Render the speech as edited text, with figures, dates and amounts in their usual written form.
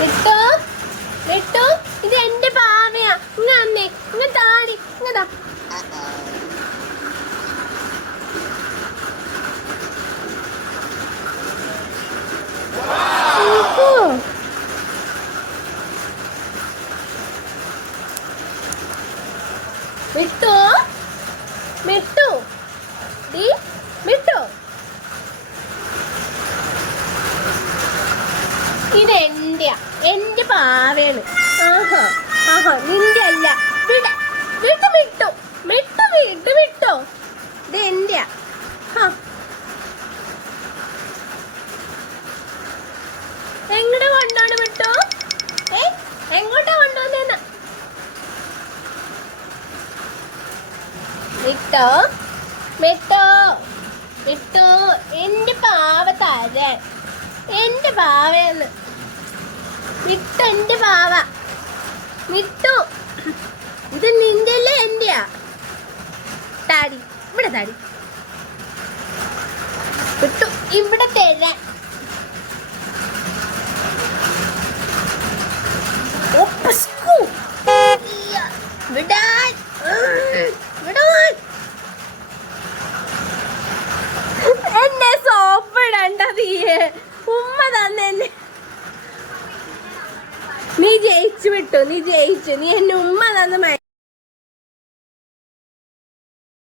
വിട്ടോ വിട്ടോ, ഇത് എന്റെ പാവയാ. ഇങ്ങനെ ഇങ്ങനെ താടി ഇങ്ങതാ. വിട്ടോ വിട്ടോ വിട്ടോ, ഇതെന്റെയാ, എന്റെ പാവയാണ്. ആഹാ ആഹാ, നിന്റെ അല്ല. വിട്ടോ വിട്ടോ വിട്ടോ വിട്ടോ വിട്ടോ, ഇത് എന്റെയാ. എങ്ങോട്ട് കൊണ്ടോണ് വിട്ടോ? എങ്ങോട്ടാ കൊണ്ടോന്ന? വിട്ടോ വിട്ടോ വിട്ടോ, എന്റെ പാവ തരാൻ. എന്റെ പാവയെന്ന് വിട്ടോ, എന്റെ പാവ വിട്ടു. ഇത് നിന്റെ അല്ലേ എന്റെയാ? താടി ഇവിടെ, താടി വിട്ടു, ഇവിടെ തരാൻ. വിടാൻ വിടാൻ. എന്നെ സോപ്പിടണ്ട നീയെ. ഉമ്മ തന്നെ. നീ ജയിച്ചു വിട്ടു, നീ ജയിച്ചു. നീ എന്നെ ഉമ്മ തന്ന്